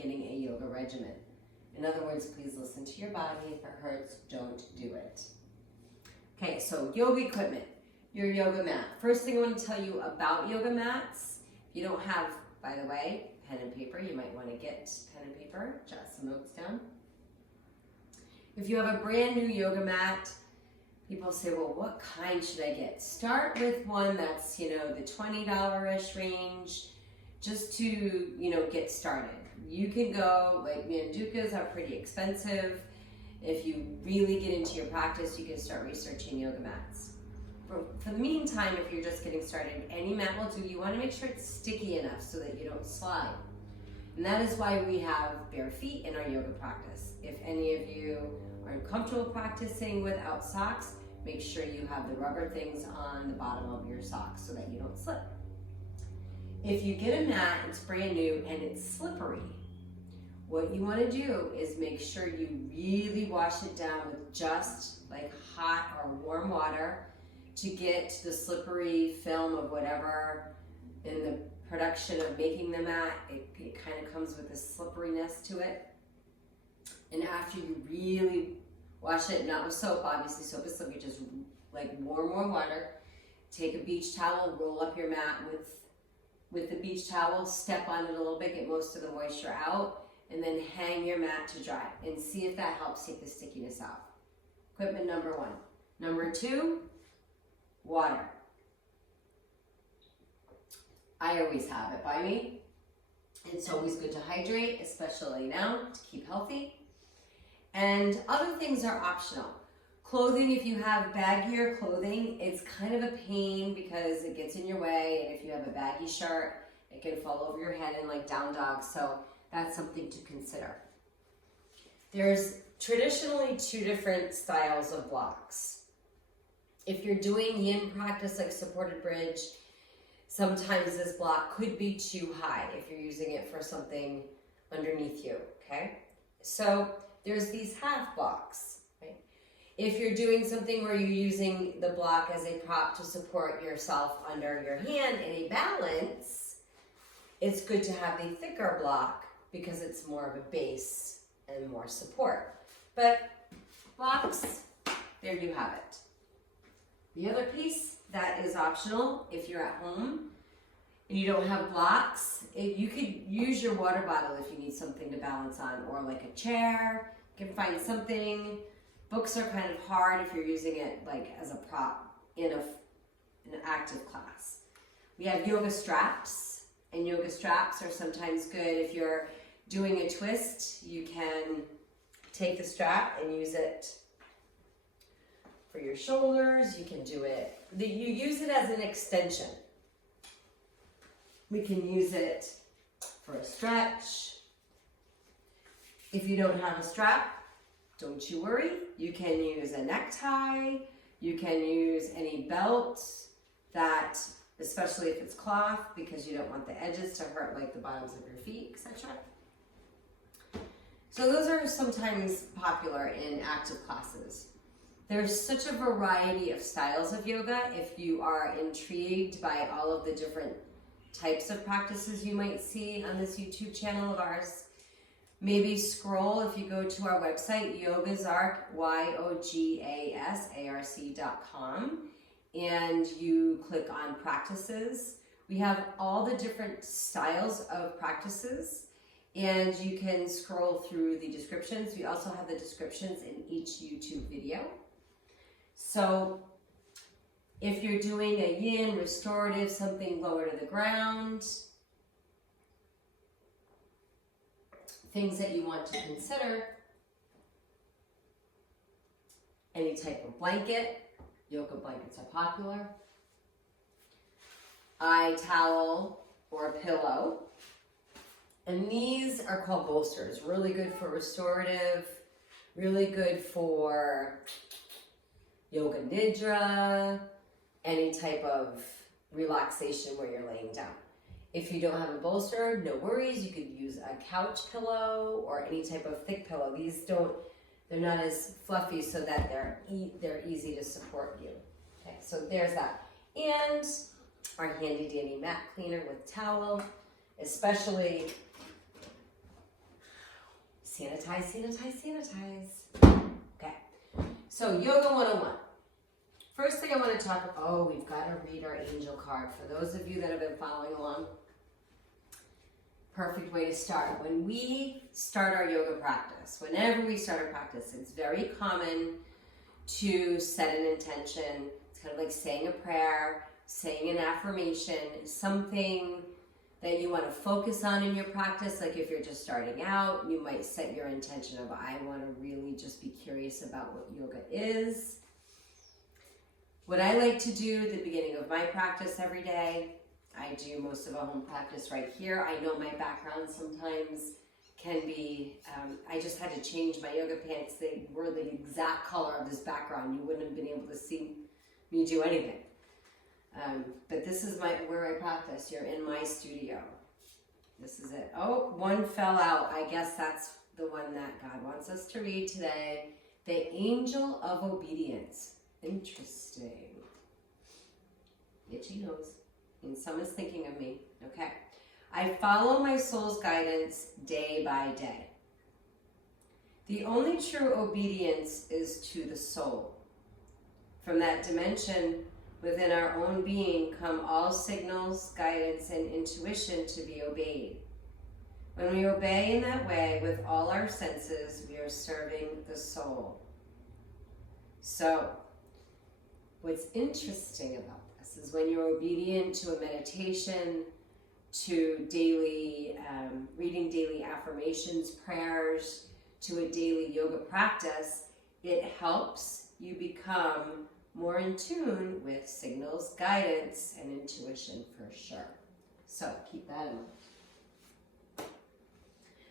beginning a yoga regimen. In other words, please listen to your body. If it hurts, don't do it. Okay, so yoga equipment, your yoga mat. First thing I want to tell you about yoga mats, if you don't have, by the way, pen and paper, you might want to get pen and paper, jot some notes down. If you have a brand new yoga mat, people say, well, what kind should I get? Start with one that's, the $20-ish range, just to, get started. You can go, like Mandukas are pretty expensive. If you really get into your practice, you can start researching yoga mats. For the meantime, if you're just getting started, any mat will do. You want to make sure it's sticky enough so that you don't slide. And that is why we have bare feet in our yoga practice. If any of you are uncomfortable practicing without socks, make sure you have the rubber things on the bottom of your socks so that you don't slip. If you get a mat, it's brand new and it's slippery, what you want to do is make sure you really wash it down with just like hot or warm water to get the slippery film of whatever in the production of making the mat. It kind of comes with a slipperiness to it. And after you really wash it, not with soap, obviously soap is slippery, just like warm water. Take a beach towel, roll up your mat with the beach towel, step on it a little bit, get most of the moisture out, and then hang your mat to dry and see if that helps take the stickiness out. Equipment number one. Number two, water. I always have it by me. It's always good to hydrate, especially now, to keep healthy. And other things are optional. Clothing, if you have baggier clothing, it's kind of a pain because it gets in your way, and if you have a baggy shirt, it can fall over your head and like down dog, so that's something to consider. There's traditionally two different styles of blocks. If you're doing yin practice like supported bridge, sometimes this block could be too high if you're using it for something underneath you, okay? So there's these half blocks, right? If you're doing something where you're using the block as a prop to support yourself under your hand in a balance, it's good to have the thicker block because it's more of a base and more support. But blocks, there you have it. The other piece that is optional, if you're at home and you don't have blocks, you could use your water bottle if you need something to balance on, or like a chair. You can find something. Books are kind of hard if you're using it like as a prop in an active class. We have yoga straps, and yoga straps are sometimes good if you're doing a twist. You can take the strap and use it for your shoulders. You can do it, you use it as an extension. We can use it for a stretch. If you don't have a strap, don't you worry. You can use a necktie. You can use any belt that, especially if it's cloth, because you don't want the edges to hurt like the bottoms of your feet, etc. So those are sometimes popular in active classes. There's such a variety of styles of yoga. If you are intrigued by all of the different types of practices you might see on this YouTube channel of ours, maybe scroll, if you go to our website, Yogasarc, YOGASARC.com, and you click on practices. We have all the different styles of practices, and you can scroll through the descriptions. We also have the descriptions in each YouTube video. So if you're doing a yin, restorative, something lower to the ground, things that you want to consider, any type of blanket, yoga blankets are popular, eye towel or a pillow, and these are called bolsters. Really good for restorative, really good for yoga nidra, any type of relaxation where you're laying down. If you don't have a bolster, no worries. You could use a couch pillow or any type of thick pillow. They're not as fluffy, so that they're easy to support you. Okay, so there's that. And our handy dandy mat cleaner with towel, especially Sanitize, sanitize, sanitize. Okay, so Yoga 101. First thing I want to talk about, we've got to read our angel card. For those of you that have been following along, perfect way to start. When we start our yoga practice, whenever we start our practice, it's very common to set an intention. It's kind of like saying a prayer, saying an affirmation, something that you want to focus on in your practice. Like if you're just starting out, you might set your intention of, I want to really just be curious about what yoga is. What I like to do at the beginning of my practice every day, I do most of a home practice right here. I know my background sometimes can be, I just had to change my yoga pants. They were the exact color of this background. You wouldn't have been able to see me do anything. But this is where I practice. You're in my studio. This is it. Oh, one fell out. I guess that's the one that God wants us to read today. The Angel of Obedience. Interesting. Itchy nose. And someone's thinking of me. Okay. I follow my soul's guidance day by day. The only true obedience is to the soul. From that dimension within our own being come all signals, guidance, and intuition to be obeyed. When we obey in that way with all our senses, we are serving the soul. So, what's interesting about this is when you're obedient to a meditation, to daily, reading daily affirmations, prayers, to a daily yoga practice, it helps you become more in tune with signals, guidance, and intuition for sure. So keep that in mind.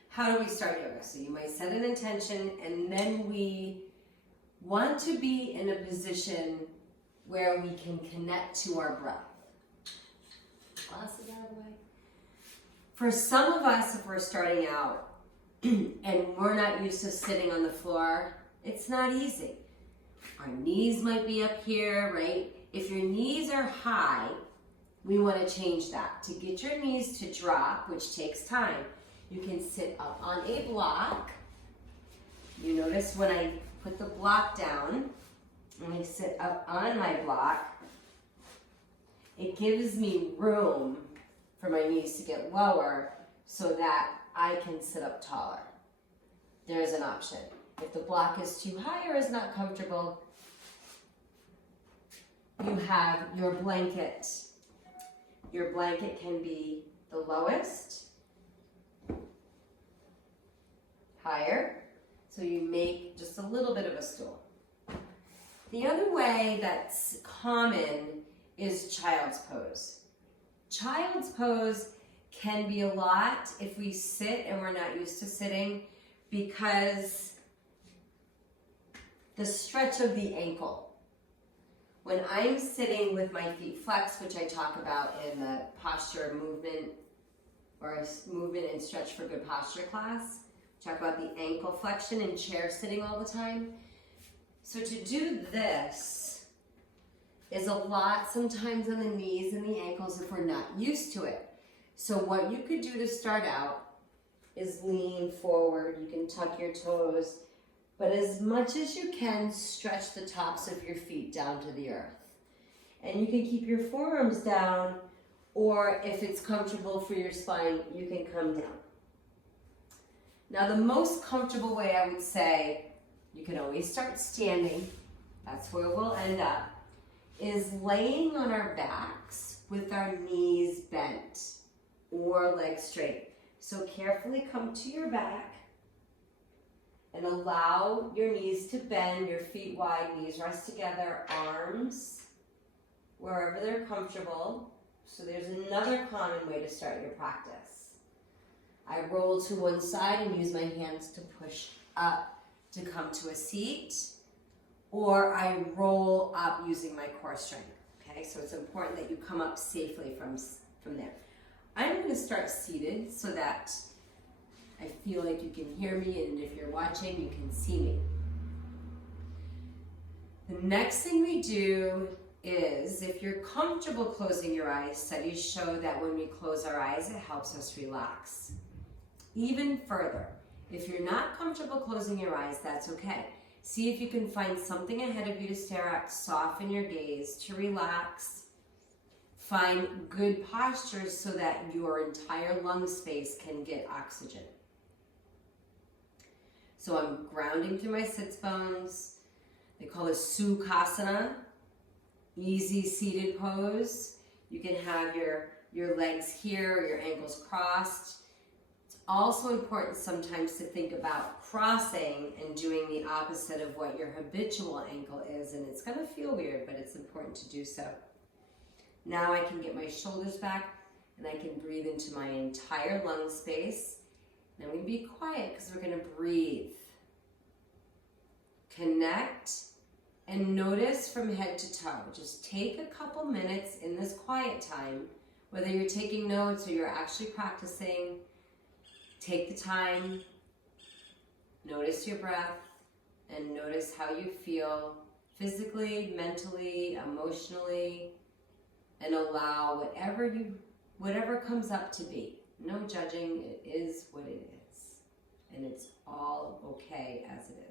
How do we start yoga? So you might set an intention, and then we want to be in a position where we can connect to our breath. Glasses out of the way. For some of us, if we're starting out and we're not used to sitting on the floor, it's not easy. Our knees might be up here, right? If your knees are high, we want to change that. To get your knees to drop, which takes time, you can sit up on a block. You notice when I put the block down, and I sit up on my block, it gives me room for my knees to get lower so that I can sit up taller. There's an option. If the block is too high or is not comfortable, you have your blanket. Your blanket can be the lowest, higher, so you make just a little bit of a stool. The other way that's common is child's pose. Child's pose can be a lot if we sit and we're not used to sitting, because the stretch of the ankle. When I'm sitting with my feet flexed, which I talk about in the posture movement or movement and stretch for good posture class, talk about the ankle flexion and chair sitting all the time. So to do this is a lot sometimes on the knees and the ankles if we're not used to it. So what you could do to start out is lean forward. You can tuck your toes, but as much as you can, stretch the tops of your feet down to the earth. And you can keep your forearms down, or if it's comfortable for your spine, you can come down. Now the most comfortable way, I would say, you can always start standing, that's where we'll end up, is laying on our backs with our knees bent or legs straight. So carefully come to your back and allow your knees to bend, your feet wide, knees rest together, arms wherever they're comfortable. So there's another common way to start your practice. I roll to one side and use my hands to push up to come to a seat, or I roll up using my core strength. Okay, so it's important that you come up safely from there. I'm going to start seated so that I feel like you can hear me, and if you're watching, you can see me. The next thing we do is, if you're comfortable closing your eyes, studies show that when we close our eyes, it helps us relax. Even further, If you're not comfortable closing your eyes, that's okay. See if you can find something ahead of you to stare at, soften your gaze, to relax. Find good postures so that your entire lung space can get oxygen. So I'm grounding through my sits bones. They call this Sukhasana, easy seated pose. You can have your legs here, your ankles crossed. It's also important sometimes to think about crossing and doing the opposite of what your habitual ankle is, and it's gonna feel weird, but it's important to do so. Now I can get my shoulders back and I can breathe into my entire lung space. Now we be quiet because we're gonna breathe. Connect and notice from head to toe. Just take a couple minutes in this quiet time, whether you're taking notes or you're actually practicing. Take the time, notice your breath, and notice how you feel physically, mentally, emotionally, and allow whatever comes up to be. No judging, it is what it is. And it's all okay as it is.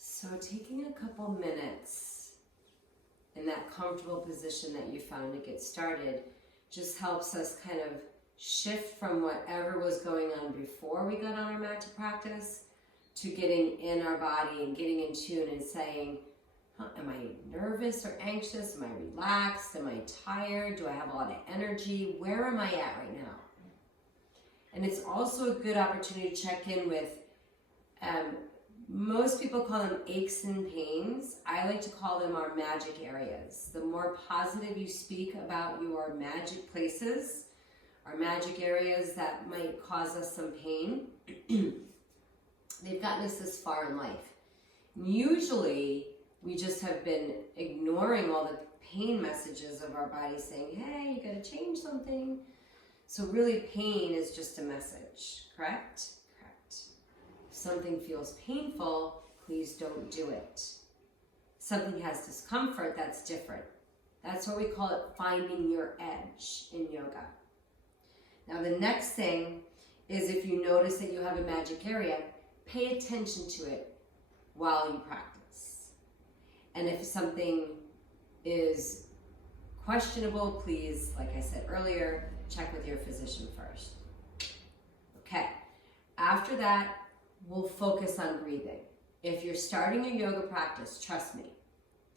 So taking a couple minutes in that comfortable position that you found to get started just helps us kind of shift from whatever was going on before we got on our mat to practice to getting in our body and getting in tune and saying, am I nervous or anxious? Am I relaxed? Am I tired? Do I have a lot of energy? Where am I at right now? And it's also a good opportunity to check in with most people call them aches and pains. I like to call them our magic areas. The more positive you speak about your magic places, our magic areas that might cause us some pain, they've gotten us this far in life. Usually, we just have been ignoring all the pain messages of our body saying, hey, you gotta change something. So really, pain is just a message, correct? Something feels painful, please don't do it. Something has discomfort, that's different. That's what we call it finding your edge in yoga. Now the next thing is if you notice that you have a magic area, pay attention to it while you practice. And if something is questionable, please, like I said earlier, check with your physician first. Okay, after that, we'll focus on breathing. If you're starting a yoga practice, trust me,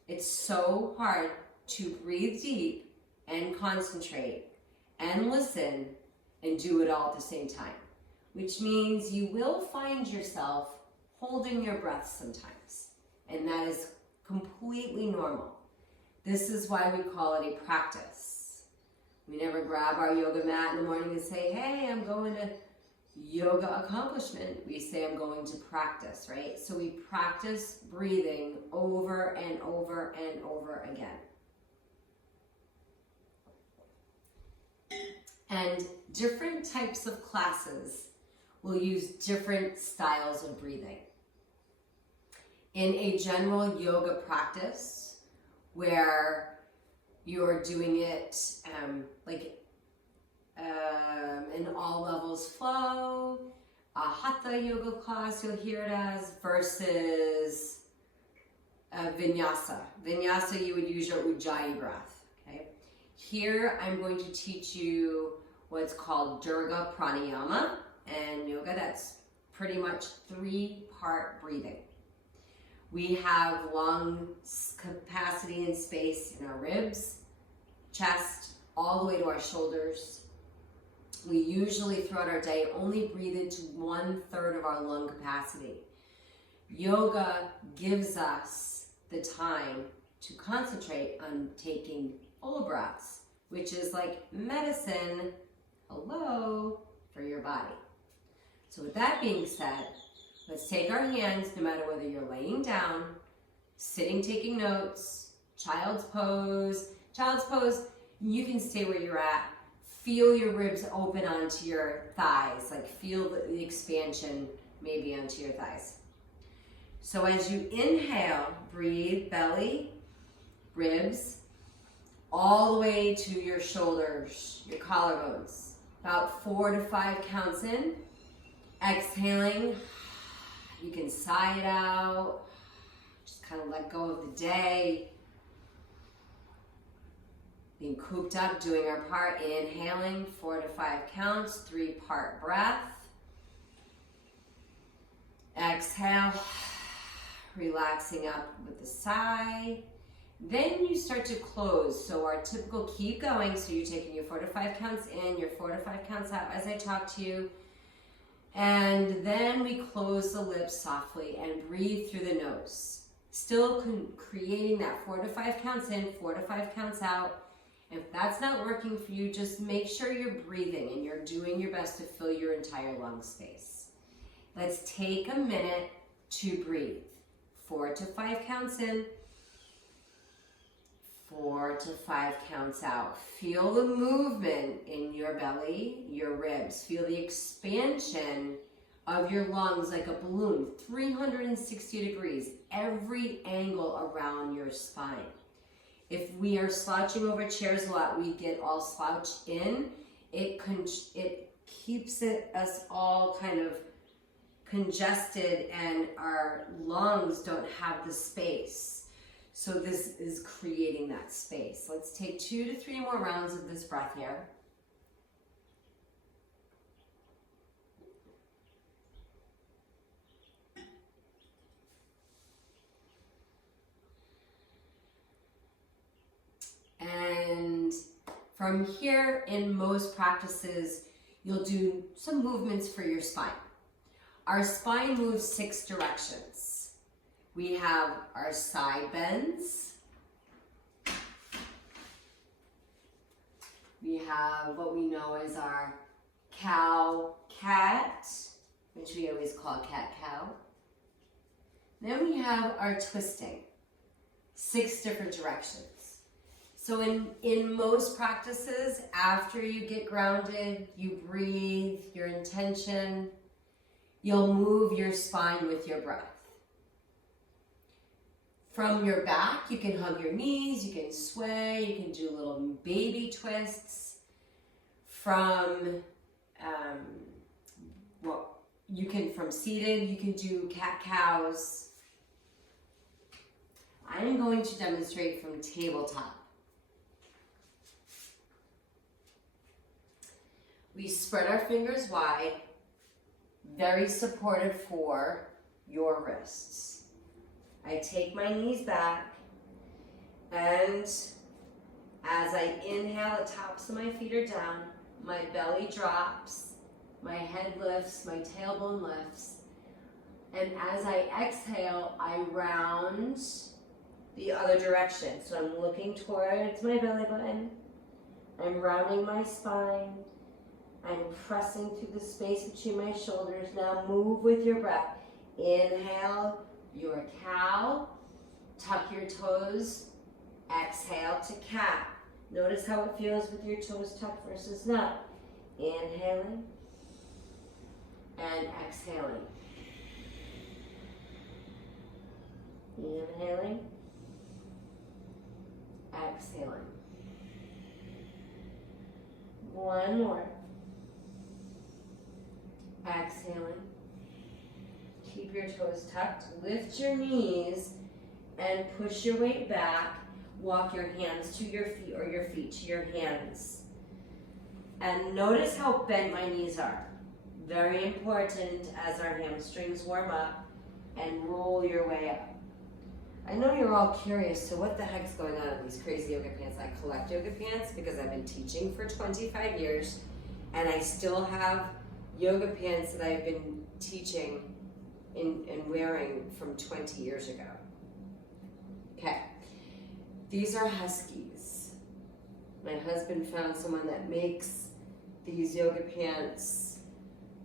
it's so hard to breathe deep and concentrate and listen and do it all at the same time, which means you will find yourself holding your breath sometimes, and that is completely normal. This is why we call it a practice. We never grab our yoga mat in the morning and say, hey, I'm going to yoga accomplishment. We say I'm going to practice, right? So we practice breathing over and over and over again. And different types of classes will use different styles of breathing. In a general yoga practice, where you're doing it an all levels flow, a hatha yoga class, you'll hear it as, versus vinyasa. Vinyasa, you would use your ujjayi breath, okay? Here, I'm going to teach you what's called Durga Pranayama, and yoga, that's pretty much 3-part breathing. We have lung capacity and space in our ribs, chest, all the way to our shoulders. We usually throughout our day only breathe into 1/3 of our lung capacity. Yoga gives us the time to concentrate on taking full breaths, which is like medicine, hello, for your body. So with that being said, let's take our hands, no matter whether you're laying down, sitting, taking notes, child's pose. Child's pose, you can stay where you're at. Feel your ribs open onto your thighs, like feel the expansion maybe onto your thighs. So as you inhale, breathe belly, ribs, all the way to your shoulders, your collarbones. About 4 to 5 counts in. Exhaling, you can sigh it out, just kind of let go of the day. Being cooped up, doing our part, inhaling, 4 to 5 counts, 3-part breath. Exhale, relaxing up with a sigh. Then you start to close. So our typical keep going, so you're taking your 4 to 5 counts in, your 4 to 5 counts out as I talk to you. And then we close the lips softly and breathe through the nose. Still creating that 4 to 5 counts in, 4 to 5 counts out. If that's not working for you, just make sure you're breathing and you're doing your best to fill your entire lung space. Let's take a minute to breathe. 4 to 5 counts in, 4 to 5 counts out. Feel the movement in your belly, your ribs. Feel the expansion of your lungs like a balloon, 360 degrees, every angle around your spine. If we are slouching over chairs a lot, we get all slouched in. It keeps us all kind of congested and our lungs don't have the space. So this is creating that space. Let's take 2 to 3 more rounds of this breath here. And from here, in most practices, you'll do some movements for your spine. Our spine moves 6 directions. We have our side bends. We have what we know as our cow-cat, which we always call cat-cow. Then we have our twisting, 6 different directions. So in most practices, after you get grounded, you breathe, your intention, you'll move your spine with your breath. From your back, you can hug your knees, you can sway, you can do little baby twists. From seated, you can do cat-cows. I am going to demonstrate from tabletop. We spread our fingers wide, very supportive for your wrists. I take my knees back, and as I inhale, the tops of my feet are down, my belly drops, my head lifts, my tailbone lifts, and as I exhale, I round the other direction. So I'm looking towards my belly button, I'm rounding my spine, I'm pressing through the space between my shoulders. Now move with your breath. Inhale, your cow. Tuck your toes. Exhale to cat. Notice how it feels with your toes tucked versus not. Inhaling and exhaling. Inhaling exhaling. One more. Exhaling. Keep your toes tucked. Lift your knees and push your weight back. Walk your hands to your feet or your feet to your hands. And notice how bent my knees are. Very important as our hamstrings warm up, and roll your way up. I know you're all curious, so what the heck's going on in these crazy yoga pants? I collect yoga pants because I've been teaching for 25 years, and I still have yoga pants that I've been teaching and wearing from 20 years ago. Okay, these are Huskies. My husband found someone that makes these yoga pants.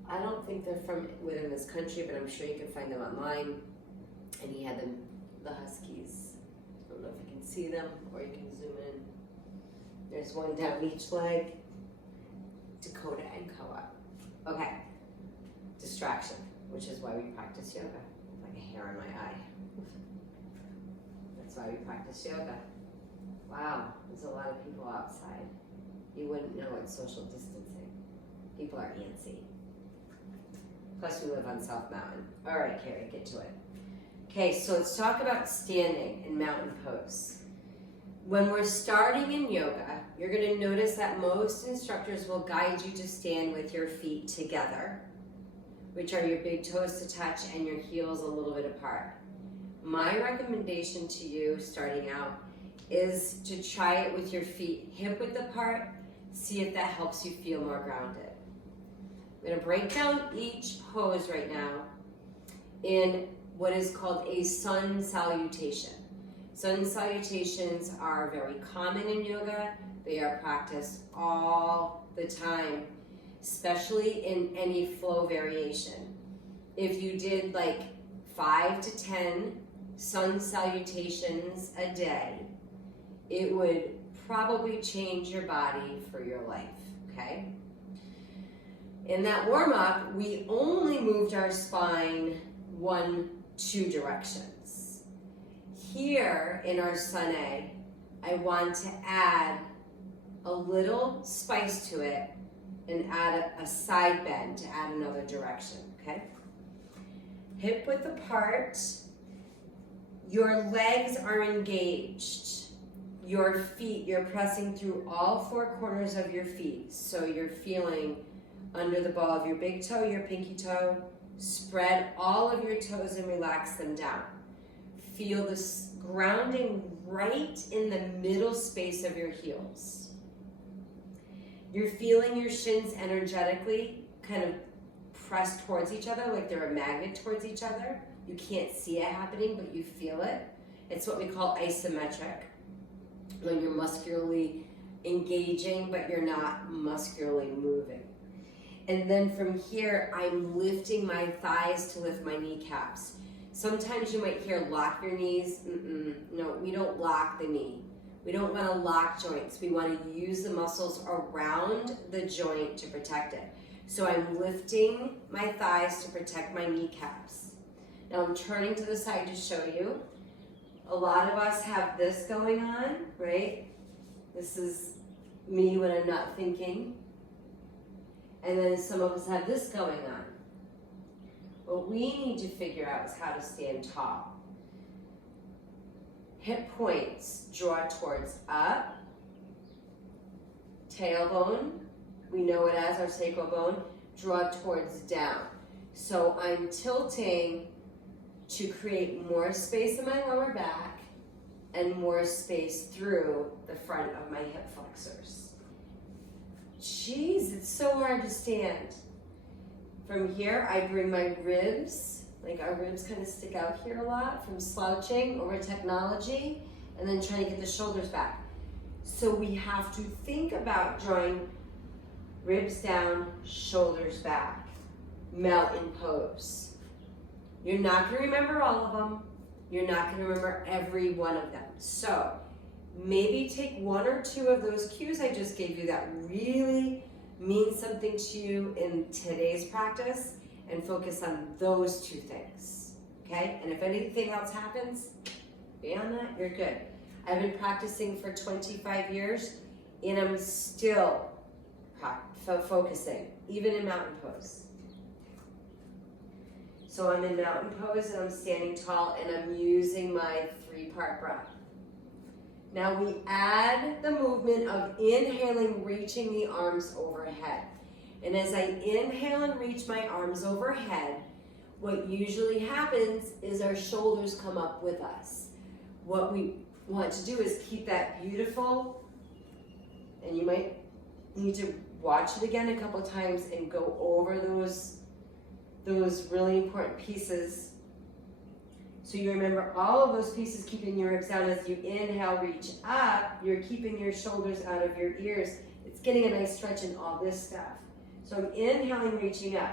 I don't think they're from within this country, but I'm sure you can find them online. And he had them, the Huskies. I don't know if you can see them or you can zoom in. There's one down each leg. Dakota and Koa. Okay, distraction, which is why we practice yoga. Like a hair in my eye. That's why we practice yoga. Wow, there's a lot of people outside. You wouldn't know it's social distancing. People are antsy. Plus we live on South Mountain. All right, Carrie, get to it. Okay, so let's talk about standing in mountain pose. When we're starting in yoga, you're gonna notice that most instructors will guide you to stand with your feet together, which are your big toes to touch and your heels a little bit apart. My recommendation to you starting out is to try it with your feet hip width apart, see if that helps you feel more grounded. I'm gonna break down each pose right now in what is called a sun salutation. Sun salutations are very common in yoga. They are practiced all the time, especially in any flow variation. If you did like 5 to 10 sun salutations a day, it would probably change your body for your life, okay? In that warm-up, we only moved our spine 1-2 directions. Here in our Sun A, I want to add a little spice to it and add a side bend to add another direction, okay? Hip width apart, your legs are engaged. Your feet, you're pressing through all 4 corners of your feet. So you're feeling under the ball of your big toe, your pinky toe. Spread all of your toes and relax them down. Feel this grounding right in the middle space of your heels. You're feeling your shins energetically kind of pressed towards each other, like they're a magnet towards each other. You can't see it happening, but you feel it. It's what we call isometric, when you're muscularly engaging, but you're not muscularly moving. And then from here, I'm lifting my thighs to lift my kneecaps. Sometimes you might hear lock your knees. No, we don't lock the knee. We don't want to lock joints. We want to use the muscles around the joint to protect it. So I'm lifting my thighs to protect my kneecaps. Now I'm turning to the side to show you. A lot of us have this going on, right? This is me when I'm not thinking. And then some of us have this going on. What we need to figure out is how to stand tall. Hip points draw towards up. Tailbone, we know it as our sacral bone, draw towards down. So I'm tilting to create more space in my lower back and more space through the front of my hip flexors. Jeez, it's so hard to stand. From here, I bring my ribs, like our ribs kind of stick out here a lot from slouching over technology, and then trying to get the shoulders back. So we have to think about drawing ribs down, shoulders back, mountain pose. You're not gonna remember all of them. You're not gonna remember every one of them. So maybe take 1 or 2 of those cues I just gave you that really mean something to you in today's practice and focus on those 2 things, okay? And if anything else happens, beyond that, you're good. I've been practicing for 25 years and I'm still focusing, even in mountain pose. So I'm in mountain pose and I'm standing tall and I'm using my 3-part breath. Now we add the movement of inhaling, reaching the arms overhead. And as I inhale and reach my arms overhead, what usually happens is our shoulders come up with us. What we want to do is keep that beautiful, and you might need to watch it again a couple times and go over those really important pieces. So you remember all of those pieces, keeping your ribs down. As you inhale, reach up, you're keeping your shoulders out of your ears. It's getting a nice stretch in all this stuff. So I'm inhaling, reaching up.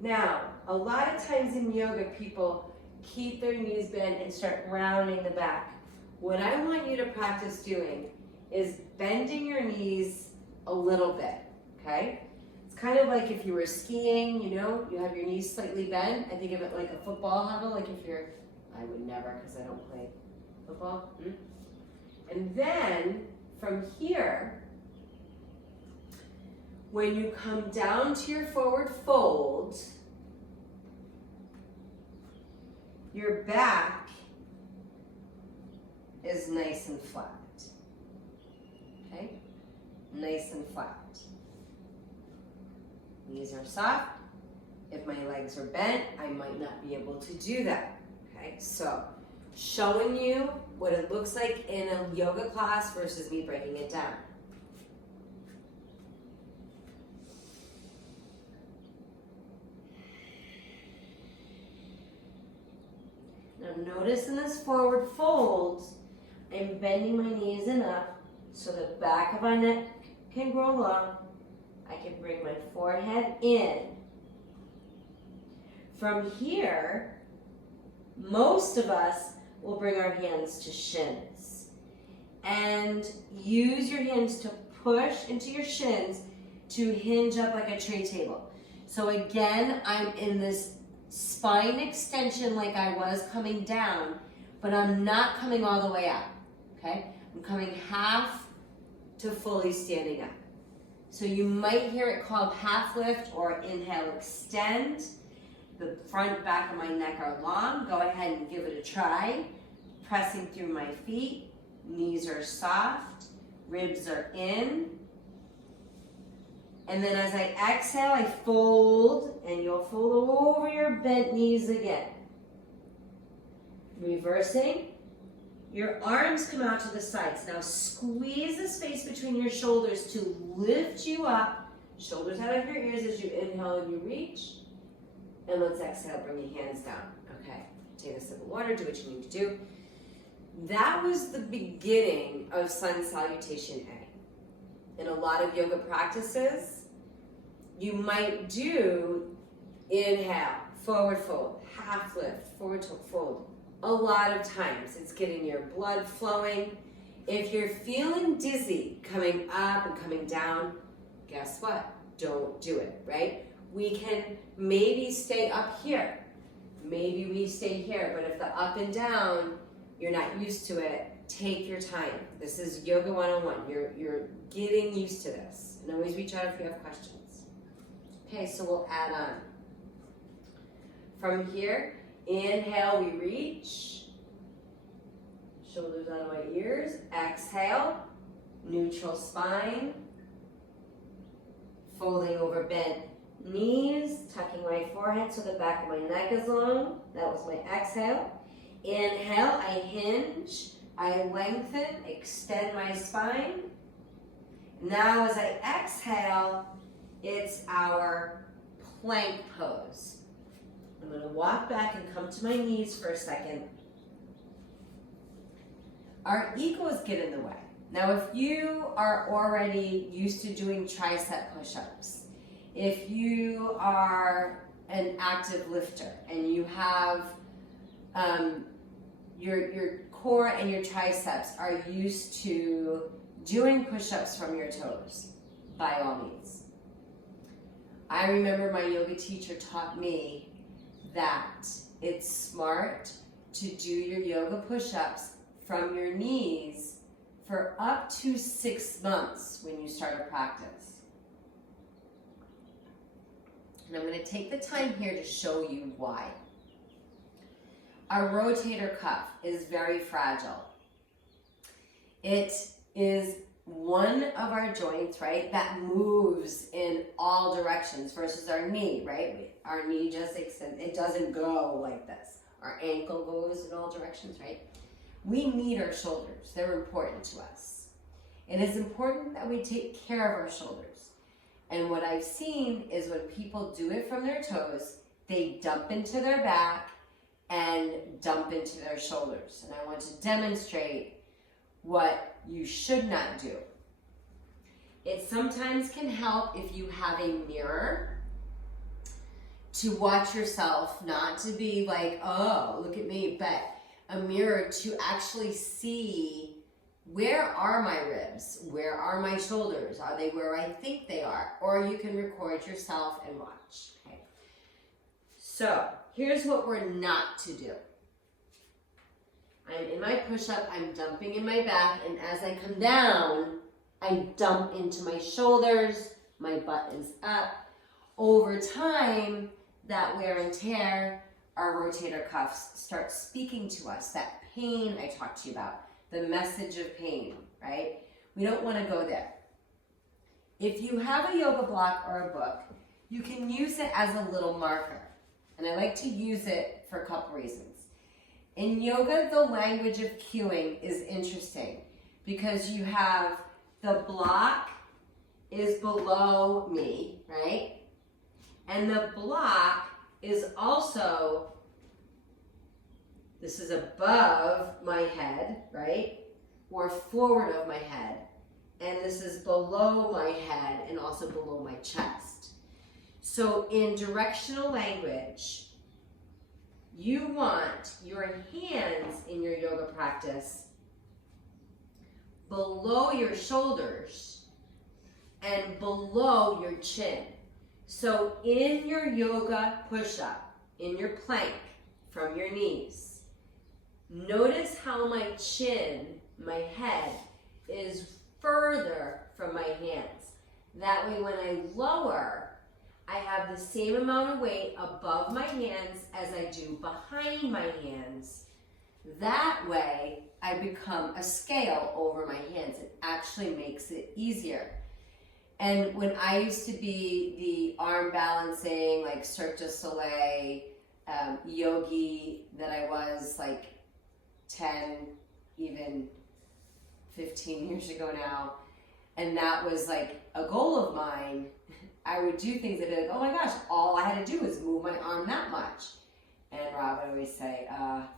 Now, a lot of times in yoga, people keep their knees bent and start rounding the back. What I want you to practice doing is bending your knees a little bit, okay? It's kind of like if you were skiing, you know, you have your knees slightly bent. I think of it like a football huddle, like if you're, I would never because I don't play football. And then from here, when you come down to your forward fold, your back is nice and flat, okay? Nice and flat. Knees are soft. If my legs are bent, I might not be able to do that, okay? So, showing you what it looks like in a yoga class versus me breaking it down. Now notice in this forward fold, I'm bending my knees and up so the back of my neck can grow long. I can bring my forehead in. From here, most of us will bring our hands to shins and use your hands to push into your shins to hinge up like a tray table. So again, I'm in this spine extension like I was coming down, but I'm not coming all the way up, okay? I'm coming half to fully standing up. So you might hear it called half lift or inhale extend. The front, back of my neck are long. Go ahead and give it a try. Pressing through my feet, knees are soft, ribs are in. And then as I exhale, I fold, and you'll fold over your bent knees again. Reversing, your arms come out to the sides. Now squeeze the space between your shoulders to lift you up. Shoulders out of your ears as you inhale and you reach. And let's exhale, bring your hands down. Okay, take a sip of water, do what you need to do. That was the beginning of Sun Salutation A. In a lot of yoga practices, you might do inhale, forward fold, half lift, forward fold. A lot of times it's getting your blood flowing. If you're feeling dizzy coming up and coming down, guess what? Don't do it, right? We can maybe stay up here. Maybe we stay here, but if the up and down, you're not used to it, take your time. This is Yoga 101. You're getting used to this. And always reach out if you have questions. Okay, so we'll add on. From here, inhale, we reach. Shoulders out of my ears. Exhale, neutral spine. Folding over bent knees, tucking my forehead so the back of my neck is long. That was my exhale. Inhale, I hinge, I lengthen, extend my spine. Now as I exhale, it's our plank pose. I'm going to walk back and come to my knees for a second. Our egos get in the way. Now if you are already used to doing tricep push-ups, if you are an active lifter and you have your core and your triceps are used to doing push-ups from your toes, by all means. I remember my yoga teacher taught me that it's smart to do your yoga push-ups from your knees for up to 6 months when you start a practice. And I'm going to take the time here to show you why. Our rotator cuff is very fragile. It is one of our joints, right, that moves in all directions versus our knee, right? Our knee just extends, it doesn't go like this. Our ankle goes in all directions, right? We need our shoulders. They're important to us. It is important that we take care of our shoulders. And what I've seen is when people do it from their toes, they dump into their back and dump into their shoulders. And I want to demonstrate what you should not do. It sometimes can help if you have a mirror to watch yourself, not to be like, oh, look at me, but a mirror to actually see, where are my ribs? Where are my shoulders? Are they where I think they are? Or you can record yourself and watch. Okay. So here's what we're not to do. I'm in my push-up, I'm dumping in my back, and as I come down, I dump into my shoulders, my butt is up. Over time, that wear and tear, our rotator cuffs start speaking to us. That pain I talked to you about, the message of pain, right? We don't want to go there. If you have a yoga block or a book, you can use it as a little marker. And I like to use it for a couple reasons. In yoga, the language of cueing is interesting because you have the block is below me, right? And the block is also, this is above my head, right? Or forward of my head. And this is below my head and also below my chest. So in directional language, you want your hands in your yoga practice below your shoulders and below your chin. So in your yoga push-up, in your plank from your knees, notice how my chin, my head, is further from my hands. That way when I lower, I have the same amount of weight above my hands as I do behind my hands. That way, I become a scale over my hands. It actually makes it easier. And when I used to be the arm balancing, like Cirque du Soleil yogi that I was like 10, even 15 years ago now, and that was like a goal of mine, I would do things that would be like, oh my gosh, all I had to do was move my arm that much. And Rob would always say,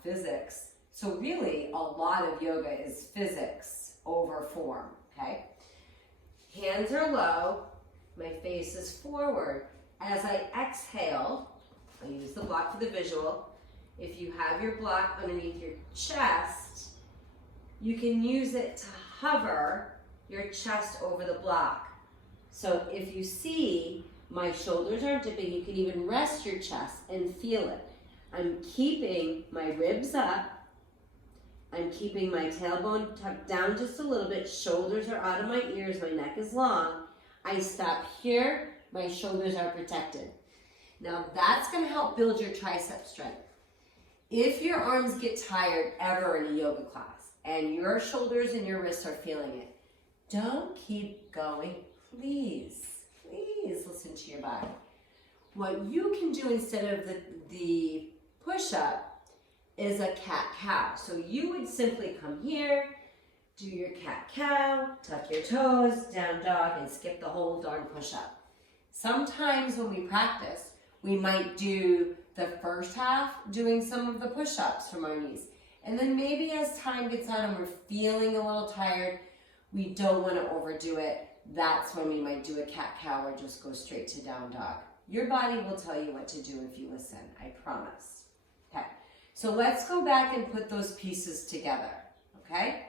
physics. So really, a lot of yoga is physics over form, okay? Hands are low, my face is forward. As I exhale, I use the block for the visual. If you have your block underneath your chest, you can use it to hover your chest over the block. So if you see my shoulders aren't dipping, you can even rest your chest and feel it. I'm keeping my ribs up. I'm keeping my tailbone tucked down just a little bit. Shoulders are out of my ears. My neck is long. I stop here. My shoulders are protected. Now that's going to help build your tricep strength. If your arms get tired ever in a yoga class and your shoulders and your wrists are feeling it, don't keep going. Please listen to your body. What you can do instead of the push-up is a cat-cow. So you would simply come here, do your cat-cow, tuck your toes, down dog, and skip the whole darn push-up. Sometimes when we practice, we might do the first half doing some of the push-ups from our knees. And then maybe as time gets on and we're feeling a little tired, we don't want to overdo it. That's when we might do a cat-cow or just go straight to down dog. Your body will tell you what to do if you listen, I promise. Okay, so let's go back and put those pieces together, okay?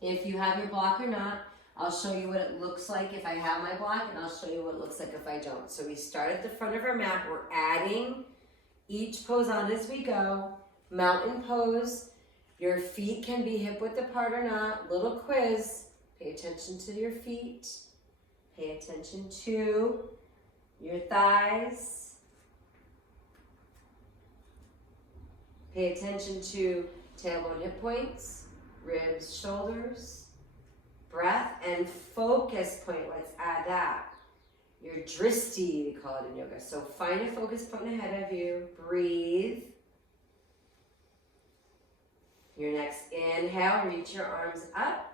If you have your block or not, I'll show you what it looks like if I have my block, and I'll show you what it looks like if I don't. So we start at the front of our mat. We're adding each pose on as we go. Mountain pose. Your feet can be hip width apart or not. Little quiz. Pay attention to your feet. Pay attention to your thighs. Pay attention to tailbone, hip points, ribs, shoulders, breath, and focus point. Let's add that. Your dristi, we call it in yoga. So find a focus point ahead of you. Breathe. Your next inhale, reach your arms up.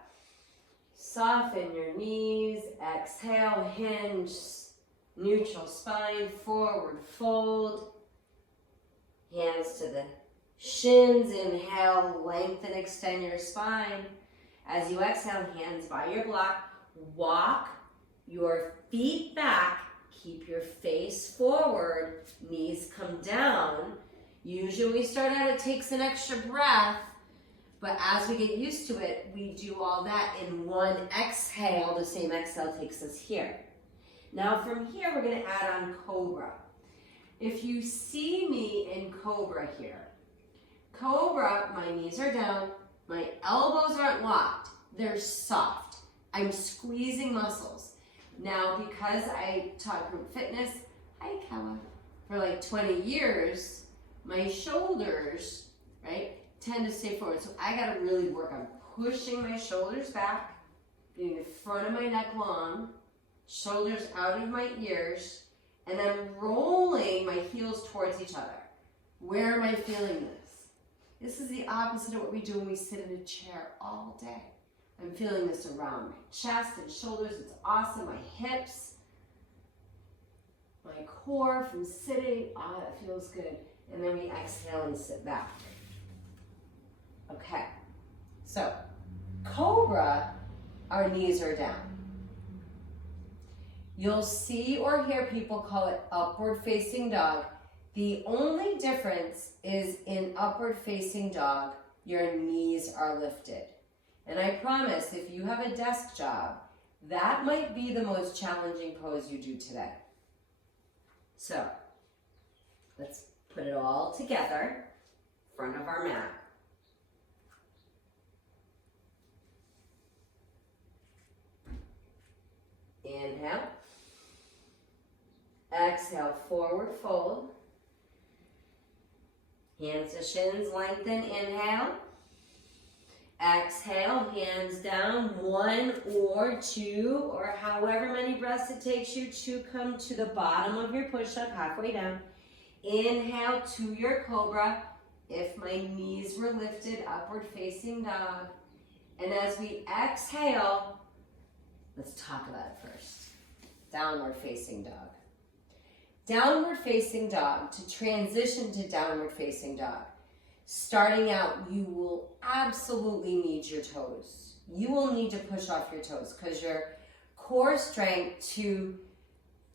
Soften your knees. Exhale, hinge, neutral spine, forward fold. Hands to the shins. Inhale, lengthen, extend your spine. As you exhale, hands by your block. Walk your feet back. Keep your face forward. Knees come down. Usually we start out, it takes an extra breath. But as we get used to it, we do all that in one exhale. The same exhale takes us here. Now from here, we're going to add on Cobra. If you see me in Cobra here, Cobra, my knees are down, my elbows aren't locked, they're soft. I'm squeezing muscles. Now, because I taught group fitness, hi Kawa, for like 20 years, my shoulders, right, tend to stay forward. So I got to really work on pushing my shoulders back, getting the front of my neck long, shoulders out of my ears, and then rolling my heels towards each other. Where am I feeling this? This is the opposite of what we do when we sit in a chair all day. I'm feeling this around my chest and shoulders. It's awesome. My hips, my core from sitting. Ah, that feels good. And then we exhale and sit back. Okay, so Cobra, our knees are down. You'll see or hear people call it upward facing dog. The only difference is in upward facing dog, your knees are lifted. And I promise, if you have a desk job, that might be the most challenging pose you do today. So, let's put it all together in front of our mat. Inhale. Exhale, forward fold. Hands to shins, lengthen, inhale. Exhale, hands down, 1 or 2, or however many breaths it takes you to come to the bottom of your push-up, halfway down. Inhale to your Cobra. If my knees were lifted, upward facing dog. And as we exhale, let's talk about it first. Downward facing dog. Downward facing dog, to transition to downward facing dog. Starting out, you will absolutely need your toes. You will need to push off your toes because your core strength to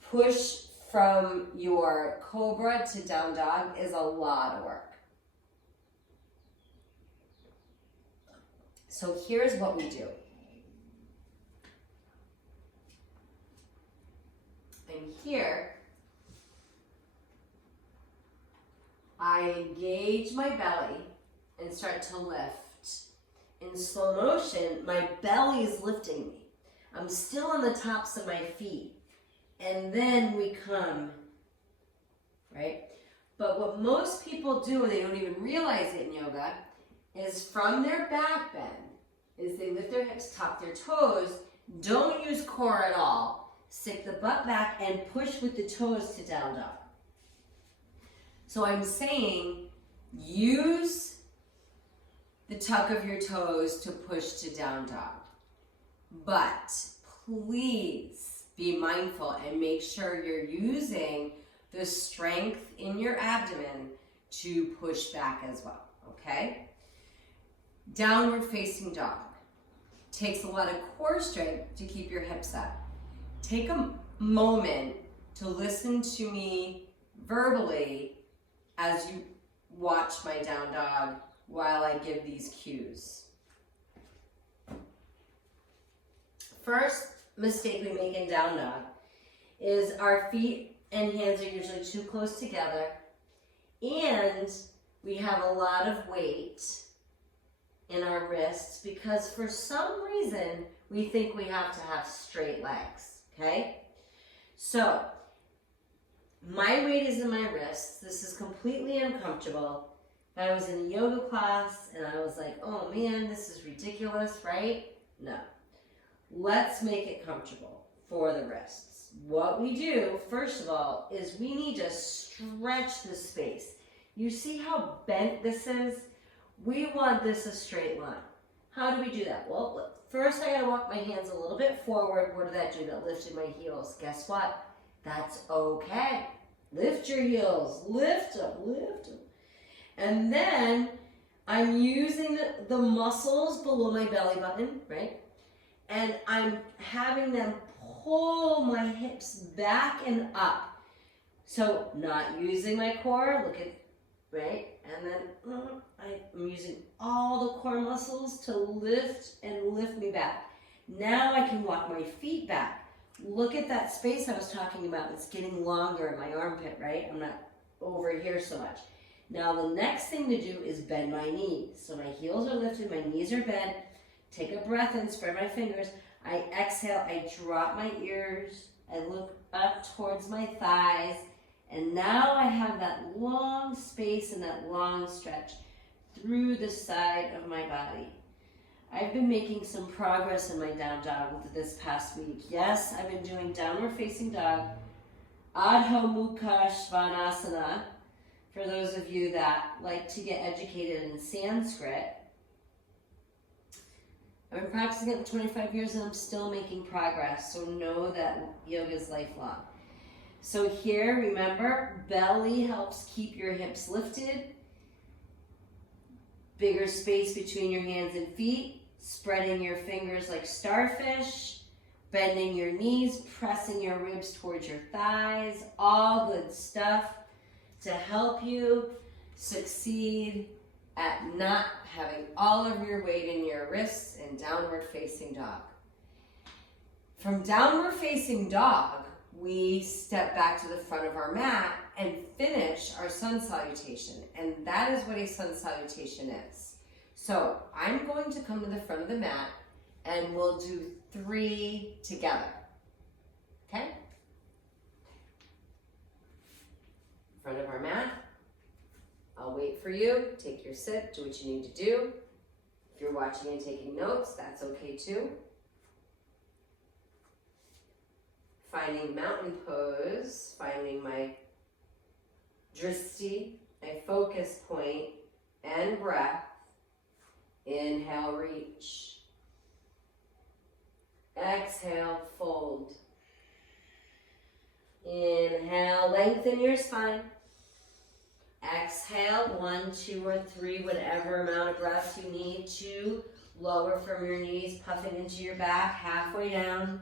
push from your Cobra to down dog is a lot of work. So here's what we do. And here, I engage my belly and start to lift. In slow motion, my belly is lifting me. I'm still on the tops of my feet. And then we come, right? But what most people do, and they don't even realize it in yoga, is from their back bend, is they lift their hips, tap their toes, don't use core at all. Stick the butt back and push with the toes to down dog. So I'm saying use the tuck of your toes to push to down dog. But please be mindful and make sure you're using the strength in your abdomen to push back as well, okay? Downward facing dog. Takes a lot of core strength to keep your hips up. Take a moment to listen to me verbally as you watch my down dog while I give these cues. First mistake we make in down dog is our feet and hands are usually too close together and we have a lot of weight in our wrists because for some reason we think we have to have straight legs, okay? So, my weight is in my wrists. This is completely uncomfortable. If I was in a yoga class and I was like, oh man, this is ridiculous, right? No. Let's make it comfortable for the wrists. What we do, first of all, is we need to stretch the space. You see how bent this is? We want this a straight line. How do we do that? Well, first I gotta walk my hands a little bit forward. What did that do? That lifted my heels. Guess what? That's okay. Lift your heels. Lift them. Lift them. And then I'm using the muscles below my belly button, right? And I'm having them pull my hips back and up. So not using my core, look at, right? And then I'm using all the core muscles to lift and lift me back. Now I can walk my feet back. Look at that space I was talking about. It's getting longer in my armpit, right? I'm not over here so much. Now the next thing to do is bend my knees. So my heels are lifted, my knees are bent. Take a breath in, spread my fingers. I exhale, I drop my ears. I look up towards my thighs. And now I have that long space and that long stretch through the side of my body. I've been making some progress in my down dog this past week. Yes, I've been doing downward facing dog, Adho Mukha Svanasana, for those of you that like to get educated in Sanskrit. I've been practicing it for 25 years and I'm still making progress, so know that yoga is lifelong. So here, remember, belly helps keep your hips lifted, bigger space between your hands and feet, spreading your fingers like starfish, bending your knees, pressing your ribs towards your thighs, all good stuff to help you succeed at not having all of your weight in your wrists in downward facing dog. From downward facing dog, we step back to the front of our mat and finish our sun salutation. And that is what a sun salutation is. So I'm going to come to the front of the mat and we'll do 3 together. Okay? Front of our mat. I'll wait for you. Take your sit. Do what you need to do. If you're watching and taking notes, that's okay too. Finding mountain pose, finding my drishti, my focus point, and breath. Inhale, reach. Exhale, fold. Inhale, lengthen your spine. Exhale, 1, 2, or 3, whatever amount of breath you need to lower from your knees, puffing into your back, halfway down.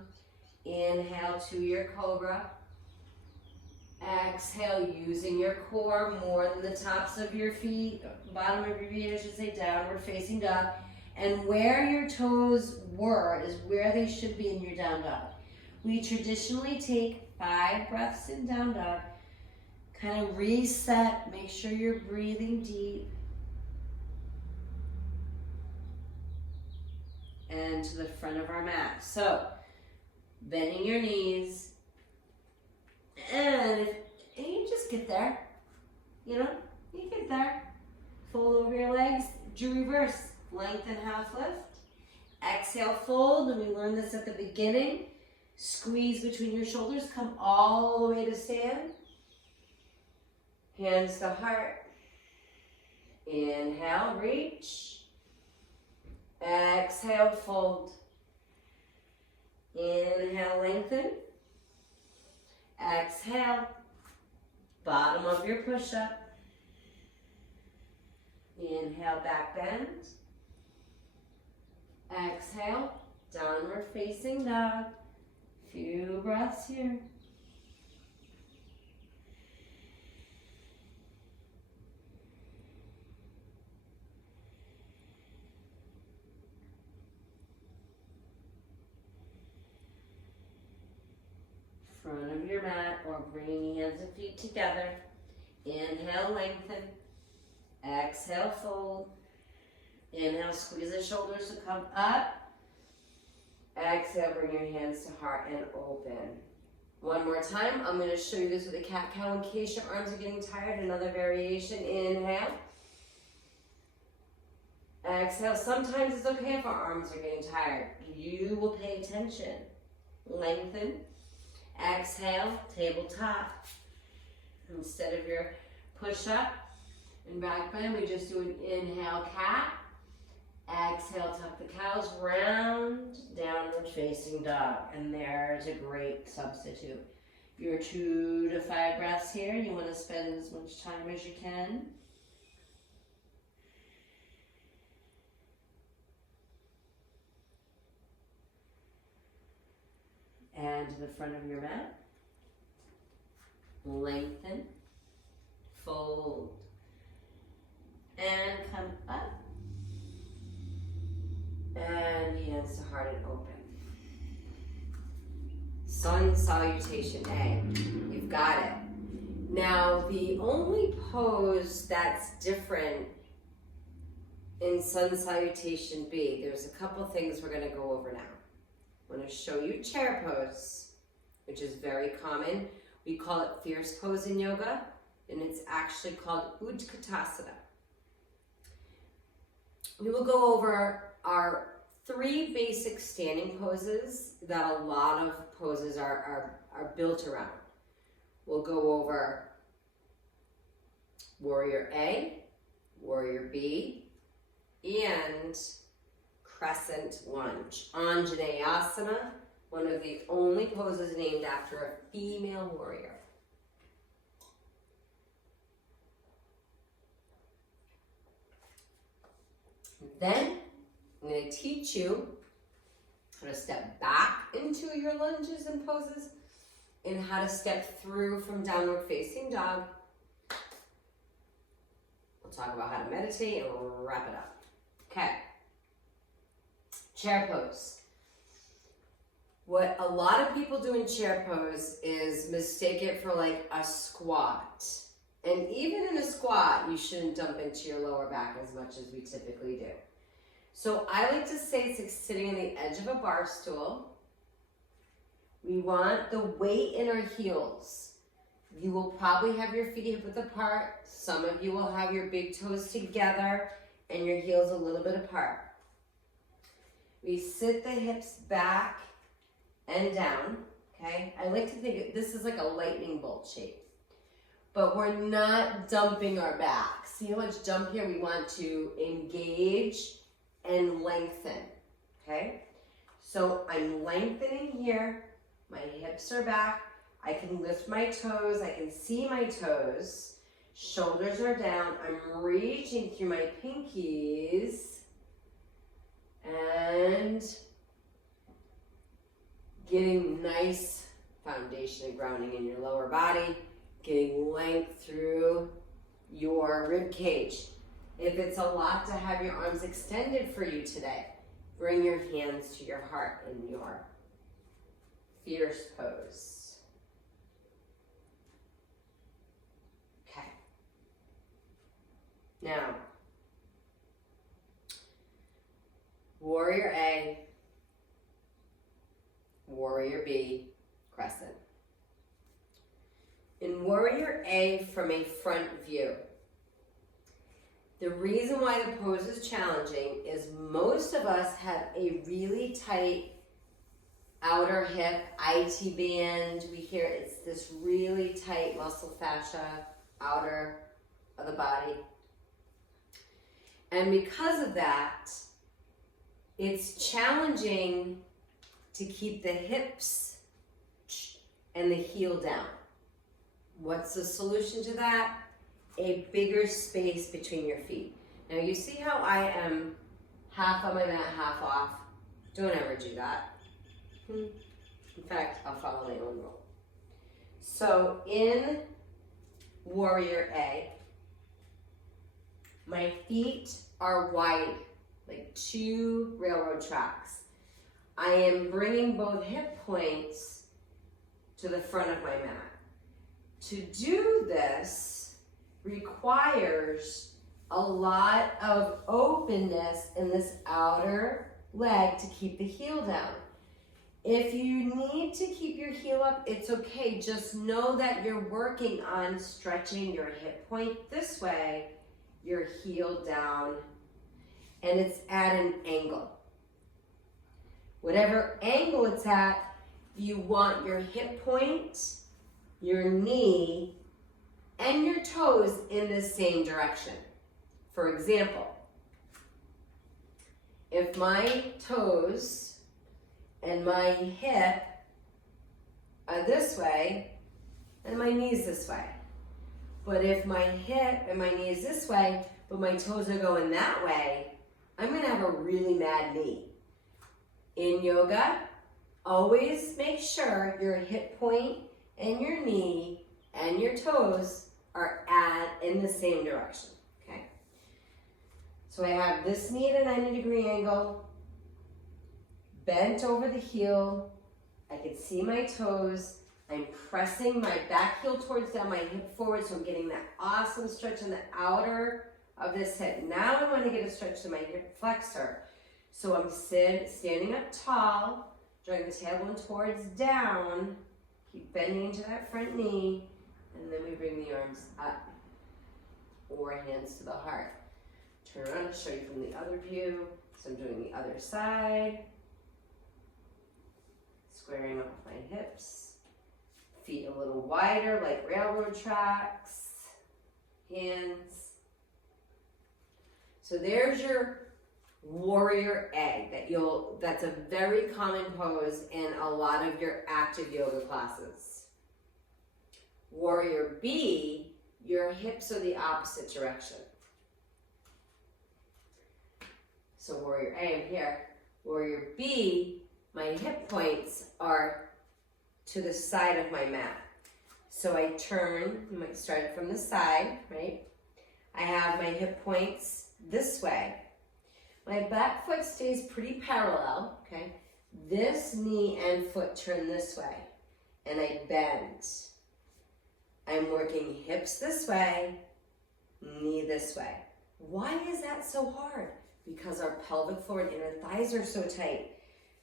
Inhale to your cobra. Exhale, using your core more than the tops of your feet, bottom of your feet, I should say, downward facing dog. And where your toes were is where they should be in your down dog. We traditionally take 5 breaths in down dog, kind of reset, make sure you're breathing deep. And to the front of our mat. So, bending your knees, and you just get there, you get there. Fold over your legs, do reverse, lengthen half lift. Exhale, fold, and we learned this at the beginning. Squeeze between your shoulders, come all the way to stand. Hands to heart. Inhale, reach. Exhale, fold. Inhale, lengthen. Exhale, bottom of your push-up. Inhale, back bend. Exhale, downward facing dog. Few breaths here. Front of your mat or bringing hands and feet together. Inhale, lengthen. Exhale, fold. Inhale, squeeze the shoulders to come up. Exhale, bring your hands to heart and open. One more time. I'm going to show you this with a cat-cow in case your arms are getting tired. Another variation. Inhale. Exhale. Sometimes it's okay if our arms are getting tired. You will pay attention. Lengthen. Exhale. Tabletop. Instead of your push-up and back bend, we just do an inhale, cat. Exhale, tuck the cows, round, downward facing dog. And there's a great substitute. Your 2 to 5 breaths here. You want to spend as much time as you can. And to the front of your mat. Lengthen, fold, and come up. And hands to heart and open. Sun salutation A. You've got it. Now, the only pose that's different in sun salutation B, there's a couple things we're going to go over now. I'm going to show you chair pose, which is very common. We call it fierce pose in yoga, and it's actually called Utkatasana. We will go over our 3 basic standing poses that a lot of poses are built around. We'll go over Warrior A, Warrior B, and Crescent Lunge. Anjaneyasana, one of the only poses named after a female warrior. Then I'm going to teach you how to step back into your lunges and poses and how to step through from downward facing dog. We'll talk about how to meditate and we'll wrap it up. Okay. Chair pose. What a lot of people do in chair pose is mistake it for like a squat. And even in a squat, you shouldn't dump into your lower back as much as we typically do. So I like to say it's like sitting on the edge of a bar stool. We want the weight in our heels. You will probably have your feet hip width apart. Some of you will have your big toes together and your heels a little bit apart. We sit the hips back and down, okay? I like to think this is like a lightning bolt shape, but we're not dumping our back. See how much jump here? We want to engage and lengthen, okay? So I'm lengthening here. My hips are back. I can lift my toes. I can see my toes. Shoulders are down. I'm reaching through my pinkies and getting nice foundation and grounding in your lower body, getting length through your rib cage. If it's a lot to have your arms extended for you today, bring your hands to your heart in your fierce pose. Okay. Now, Warrior A, Warrior B, Crescent. In Warrior A from a front view, the reason why the pose is challenging is most of us have a really tight outer hip, IT band. We hear it's this really tight muscle fascia, outer of the body. And because of that, it's challenging to keep the hips and the heel down. What's the solution to that? A bigger space between your feet. Now you see how I am half on my mat, half off? Don't ever do that. In fact, I'll follow my own rule. So in Warrior A, my feet are wide, like 2 railroad tracks. I am bringing both hip points to the front of my mat. To do this requires a lot of openness in this outer leg to keep the heel down. If you need to keep your heel up, it's okay. Just know that you're working on stretching your hip point this way, your heel down, and it's at an angle. Whatever angle it's at, you want your hip point, your knee, and your toes in the same direction. For example, if my toes and my hip are this way, and my knee's this way. But if my hip and my knee is this way, but my toes are going that way, I'm gonna have a really mad knee. In yoga, always make sure your hip point and your knee and your toes are in the same direction, okay? So I have this knee at a 90-degree angle, bent over the heel. I can see my toes. I'm pressing my back heel towards down, my hip forward, so I'm getting that awesome stretch in the outer of this hip. Now I want to get a stretch to my hip flexor. So I'm standing up tall, drawing the tailbone towards down, keep bending into that front knee, and then we bring the arms up or hands to the heart. Turn around and show you from the other view. So I'm doing the other side. Squaring off my hips, feet a little wider like railroad tracks, hands. So there's your warrior A that's a very common pose in a lot of your active yoga classes. Warrior B, your hips are the opposite direction. So warrior A, I'm here. Warrior B, my hip points are to the side of my mat. So I turn, you might start it from the side, right? I have my hip points this way. My back foot stays pretty parallel, okay? This knee and foot turn this way, and I bend. I'm working hips this way, knee this way. Why is that so hard? Because our pelvic floor and inner thighs are so tight.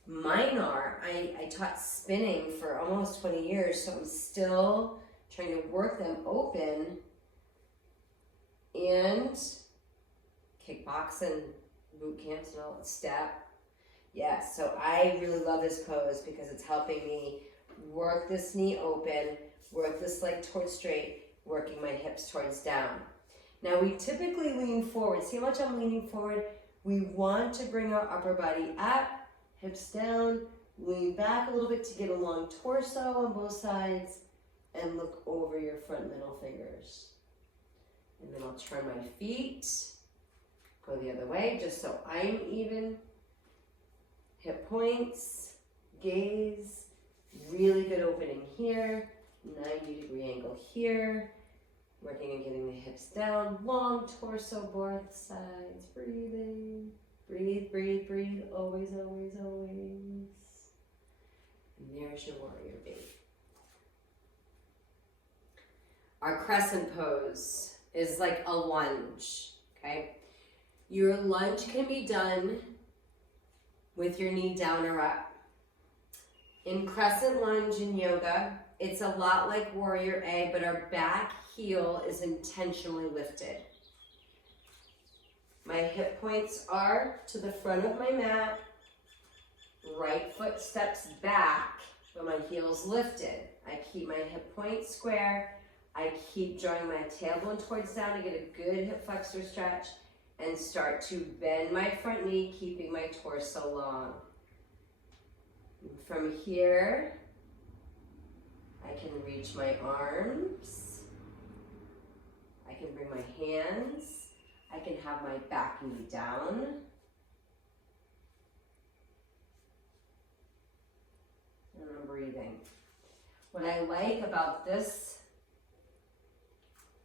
Mine are. I taught spinning for almost 20 years, so I'm still trying to work them open. And kickboxing, boot camps and all that step. Yes, so I really love this pose because it's helping me work this knee open, work this leg towards straight, working my hips towards down. Now we typically lean forward. See how much I'm leaning forward? We want to bring our upper body up, hips down, lean back a little bit to get a long torso on both sides, and look over your front middle fingers. And then I'll turn my feet, go the other way, just so I'm even. Hip points, gaze, really good opening here, 90-degree angle here, working on getting the hips down, long torso, both sides, breathing. Breathe, breathe, breathe, always, always, always. And there's your warrior B. Our crescent pose is like a lunge, okay? Your lunge can be done with your knee down or up. In crescent lunge in yoga, it's a lot like warrior A, but our back heel is intentionally lifted. My hip points are to the front of my mat. Right foot steps back, but my heel's lifted. I keep my hip point square. I keep drawing my tailbone towards down to get a good hip flexor stretch and start to bend my front knee, keeping my torso long. And from here, I can reach my arms. I can bring my hands. I can have my back knee down. And I'm breathing. What I like about this,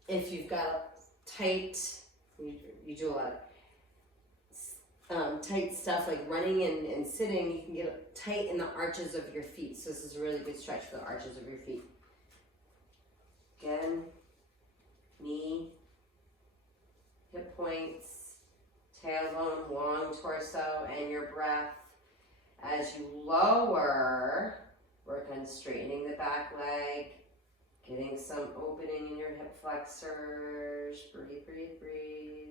if you've got tight, you do a lot of tight stuff like running and sitting, you can get tight in the arches of your feet. So this is a really good stretch for the arches of your feet. Again, knee, hip points, tailbone, long torso, and your breath. As you lower, work on straightening the back leg, getting some opening in your hip flexors. Breathe, breathe, breathe.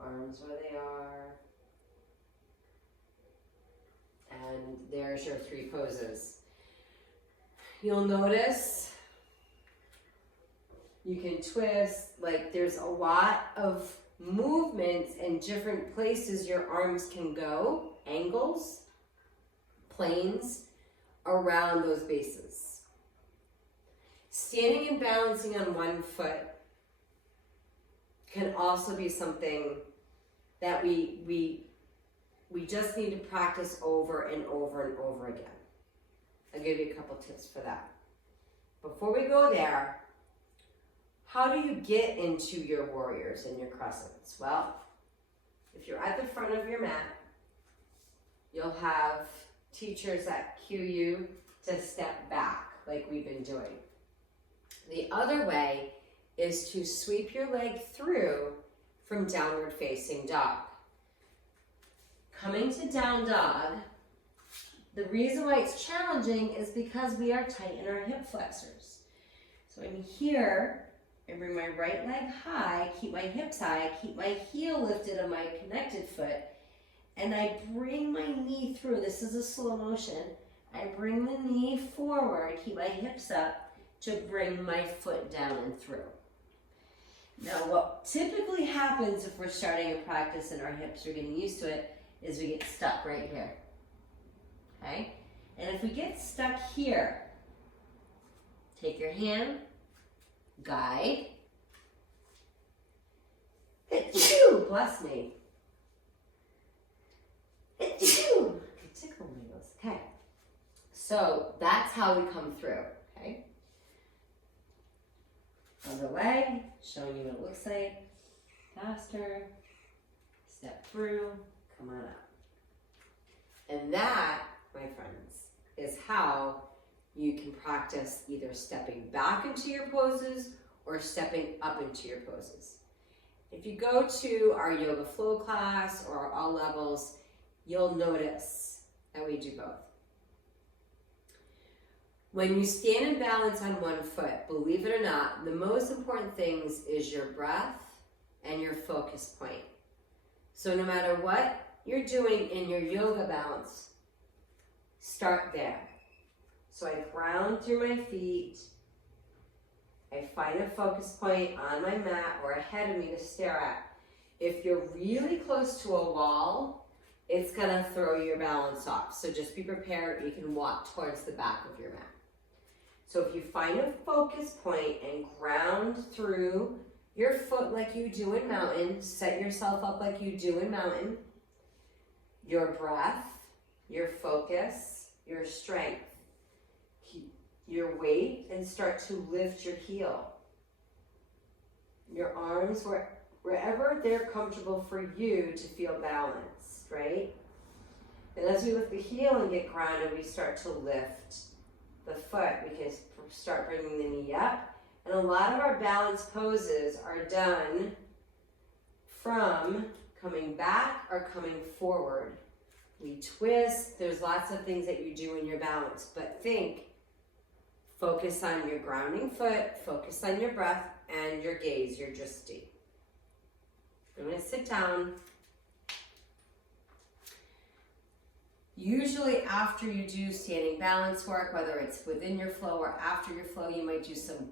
Arms where they are. And there's your 3 poses. You'll notice you can twist, like there's a lot of movements and different places your arms can go, angles, planes around those bases. Standing and balancing on one foot can also be something that we just need to practice over and over and over again. I'll give you a couple tips for that. Before we go there, how do you get into your warriors and your crescents? Well, if you're at the front of your mat, you'll have teachers that cue you to step back like we've been doing. The other way is to sweep your leg through from downward facing dog. Coming to down dog, the reason why it's challenging is because we are tight in our hip flexors. So I'm here, I bring my right leg high, keep my hips high, keep my heel lifted on my connected foot, and I bring my knee through. This is a slow motion. I bring the knee forward, keep my hips up to bring my foot down and through. Now what typically happens if we're starting a practice and our hips are getting used to it is we get stuck right here. Okay? And if we get stuck here, take your hand, guide, bless me. Tickle my nose. Okay. So that's how we come through. Okay. Other leg, showing you what it looks like. Faster. Step through. Come on up. And that, my friends, is how you can practice either stepping back into your poses or stepping up into your poses. If you go to our yoga flow class or all levels, you'll notice that we do both. When you stand and balance on one foot, believe it or not, the most important things is your breath and your focus point. So no matter what you're doing in your yoga balance, start there. So I ground through my feet. I find a focus point on my mat or ahead of me to stare at. If you're really close to a wall, it's gonna throw your balance off. So just be prepared. You can walk towards the back of your mat. So if you find a focus point and ground through your foot like you do in mountain, set yourself up like you do in mountain, your breath, your focus, your strength, your weight, and start to lift your heel. Your arms, wherever they're comfortable for you to feel balanced, right? And as we lift the heel and get grounded, we start to lift the foot. We can start bringing the knee up. And a lot of our balance poses are done from coming back or coming forward. We twist. There's lots of things that you do in your balance, but focus on your grounding foot, focus on your breath and your gaze, your drishti. I'm going to sit down. Usually after you do standing balance work, whether it's within your flow or after your flow, you might do some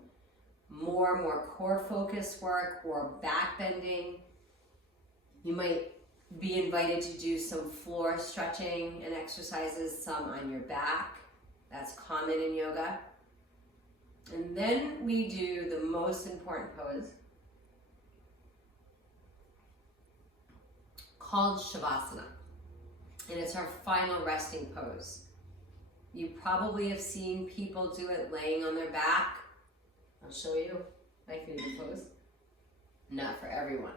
more core focus work or back bending. You might be invited to do some floor stretching and exercises, some on your back. That's common in yoga. And then we do the most important pose called Shavasana. And it's our final resting pose. You probably have seen people do it laying on their back. I'll show you my favorite pose. Not for everyone.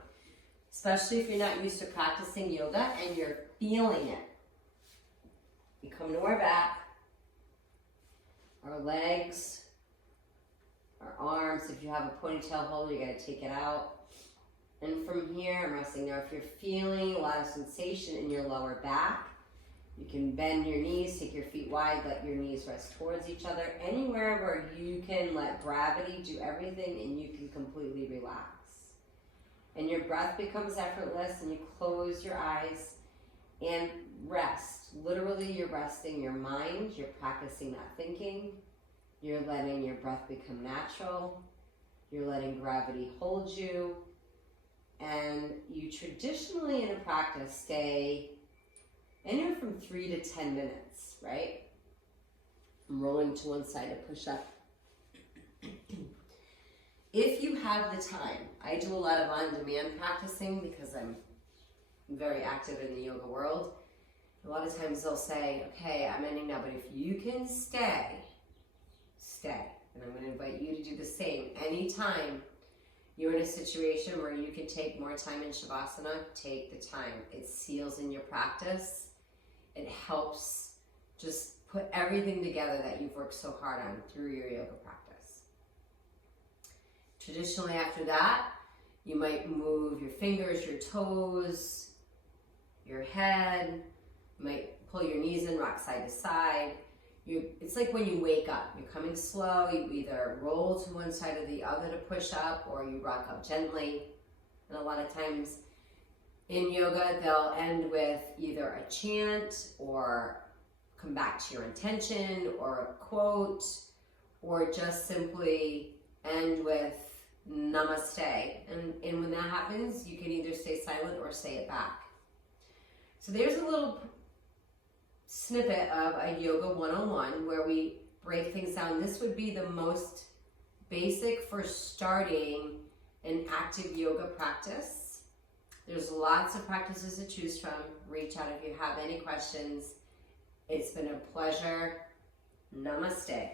Especially if you're not used to practicing yoga and you're feeling it. We come to our back, our legs, our arms. If you have a ponytail holder, you gotta take it out. And from here, I'm resting. Now, if you're feeling a lot of sensation in your lower back, you can bend your knees, take your feet wide, let your knees rest towards each other. Anywhere where you can let gravity do everything and you can completely relax. And your breath becomes effortless and you close your eyes and rest. Literally, you're resting your mind. You're practicing not thinking. You're letting your breath become natural. You're letting gravity hold you. And you traditionally in a practice stay anywhere from 3 to 10 minutes, right? I'm rolling to one side to push up. If you have the time, I do a lot of on-demand practicing because I'm very active in the yoga world. A lot of times they'll say, okay, I'm ending now, but if you can stay. And I'm going to invite you to do the same. Anytime you're in a situation where you can take more time in Shavasana, take the time. It seals in your practice. It helps just put everything together that you've worked so hard on through your yoga practice. Traditionally after that, you might move your fingers, your toes, your head. You might pull your knees in, rock side to side. It's like when you wake up, you're coming slow, you either roll to one side or the other to push up, or you rock up gently. And a lot of times in yoga, they'll end with either a chant or come back to your intention or a quote, or just simply end with namaste. And when that happens, you can either stay silent or say it back. So there's a little snippet of a Yoga 101 where we break things down. This would be the most basic for starting an active yoga practice. There's lots of practices to choose from. Reach out if you have any questions. It's been a pleasure. Namaste.